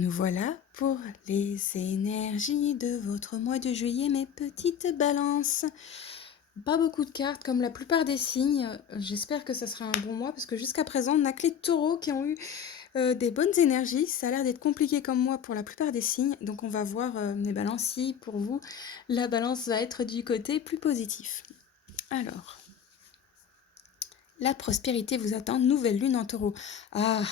Nous voilà pour les énergies de votre mois de juillet, mes petites balances. Pas beaucoup de cartes comme la plupart des signes. J'espère que ça sera un bon mois parce que jusqu'à présent, on n'a que les taureaux qui ont eu des bonnes énergies. Ça a l'air d'être compliqué comme mois pour la plupart des signes. Donc on va voir mes balances si pour vous, la balance va être du côté plus positif. Alors, la prospérité vous attend, nouvelle lune en taureau. Ah,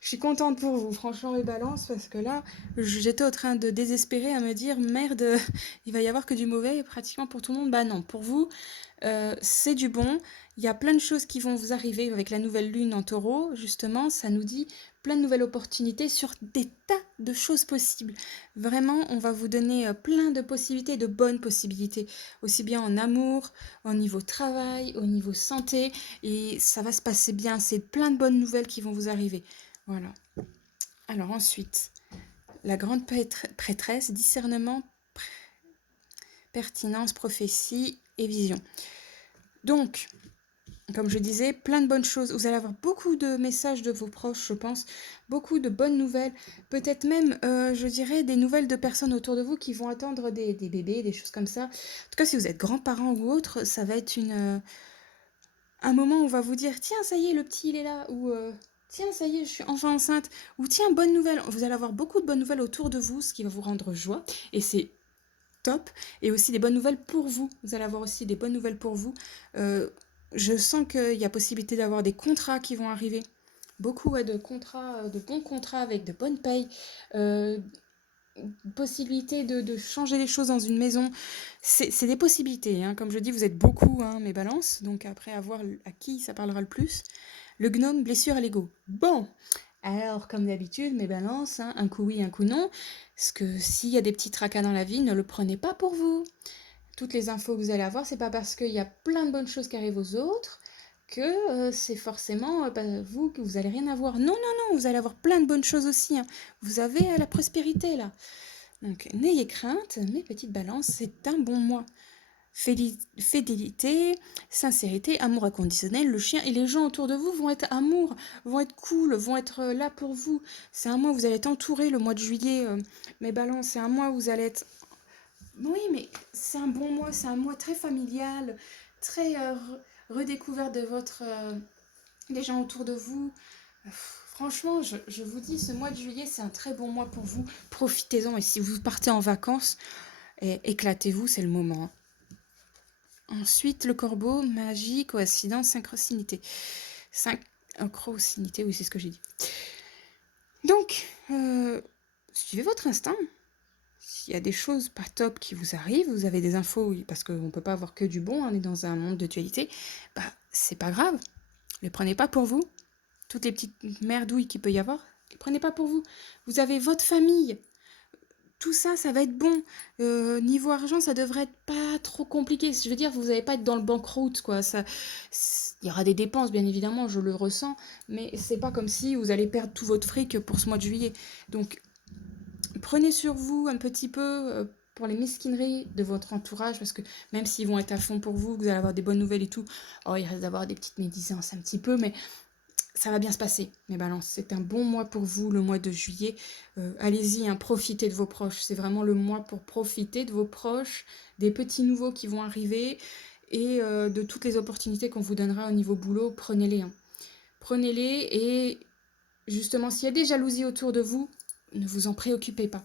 je suis contente pour vous, franchement, mes balances, parce que là, j'étais en train de désespérer à me dire, merde, il va y avoir que du mauvais pratiquement pour tout le monde. Bah non, pour vous, c'est du bon. Il y a plein de choses qui vont vous arriver avec la nouvelle lune en taureau, justement, ça nous dit plein de nouvelles opportunités sur des tas de choses possibles. Vraiment, on va vous donner plein de possibilités, de bonnes possibilités, aussi bien en amour, au niveau travail, au niveau santé, et ça va se passer bien, c'est plein de bonnes nouvelles qui vont vous arriver. Voilà. Alors ensuite, la grande prêtresse, discernement, pertinence, prophétie et vision. Donc, comme je disais, plein de bonnes choses. Vous allez avoir beaucoup de messages de vos proches, je pense, beaucoup de bonnes nouvelles, peut-être même, je dirais, des nouvelles de personnes autour de vous qui vont attendre des bébés, des choses comme ça. En tout cas, si vous êtes grands-parents ou autres, ça va être un moment où on va vous dire, tiens, ça y est, le petit, il est là, ou tiens, ça y est, je suis enfin enceinte, ou tiens, bonne nouvelle. Vous allez avoir beaucoup de bonnes nouvelles autour de vous, ce qui va vous rendre joie, et c'est top, et aussi des bonnes nouvelles pour vous. Vous allez avoir aussi des bonnes nouvelles pour vous. Je sens qu'il y a possibilité d'avoir des contrats qui vont arriver. Beaucoup de contrats, de bons contrats avec de bonnes payes. Possibilité de changer les choses dans une maison. C'est des possibilités. Hein. Comme je dis, vous êtes beaucoup, hein, mes balances. Donc après, à voir à qui ça parlera le plus. Le gnome, blessure à l'ego. Bon, alors comme d'habitude, mes balances, hein, un coup oui, un coup non. Parce que s'il y a des petits tracas dans la vie, ne le prenez pas pour vous. Toutes les infos que vous allez avoir, c'est pas parce qu'il y a plein de bonnes choses qui arrivent aux autres que c'est forcément vous que vous allez rien avoir. Non, non, non, vous allez avoir plein de bonnes choses aussi. Hein. Vous avez la prospérité là. Donc n'ayez crainte, mes petites balances, c'est un bon mois. Fidélité, sincérité, amour inconditionnel, le chien et les gens autour de vous vont être amour, vont être cool, vont être là pour vous. C'est un mois où vous allez être entouré le mois de juillet, mes balances, c'est un mois où vous allez être... Oui, mais c'est un bon mois, c'est un mois très familial, très redécouvert de votre... les gens autour de vous. Franchement, je vous dis, ce mois de juillet, c'est un très bon mois pour vous. Profitez-en. Et si vous partez en vacances, éclatez-vous, c'est le moment. Ensuite, le corbeau, magie, coïncidence, synchronicité. Synchronicité, oui, c'est ce que j'ai dit. Donc, suivez votre instinct. S'il y a des choses pas top qui vous arrivent, vous avez des infos, parce qu'on ne peut pas avoir que du bon, on est dans un monde de dualité, bah, c'est pas grave. Ne les prenez pas pour vous. Toutes les petites merdouilles qu'il peut y avoir, ne les prenez pas pour vous. Vous avez votre famille. Tout ça, ça va être bon. Niveau argent, ça devrait être pas trop compliqué. Je veux dire, vous n'allez pas être dans le banqueroute, quoi. Ça, il y aura des dépenses, bien évidemment, je le ressens, mais c'est pas comme si vous allez perdre tout votre fric pour ce mois de juillet. Donc, prenez sur vous un petit peu pour les mesquineries de votre entourage, parce que même s'ils vont être à fond pour vous, que vous allez avoir des bonnes nouvelles et tout, oh, il reste d'avoir des petites médisances un petit peu, mais ça va bien se passer, mes balances. C'est un bon mois pour vous, le mois de juillet. Allez-y, hein, profitez de vos proches. C'est vraiment le mois pour profiter de vos proches, des petits nouveaux qui vont arriver et de toutes les opportunités qu'on vous donnera au niveau boulot. Prenez-les. Hein. Prenez-les et justement, s'il y a des jalousies autour de vous, ne vous en préoccupez pas.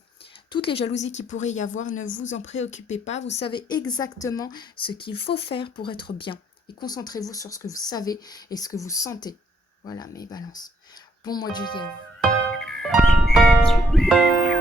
Toutes les jalousies qu'il pourrait y avoir, ne vous en préoccupez pas. Vous savez exactement ce qu'il faut faire pour être bien. Et concentrez-vous sur ce que vous savez et ce que vous sentez. Voilà mes balances. Bon mois de juillet à vous.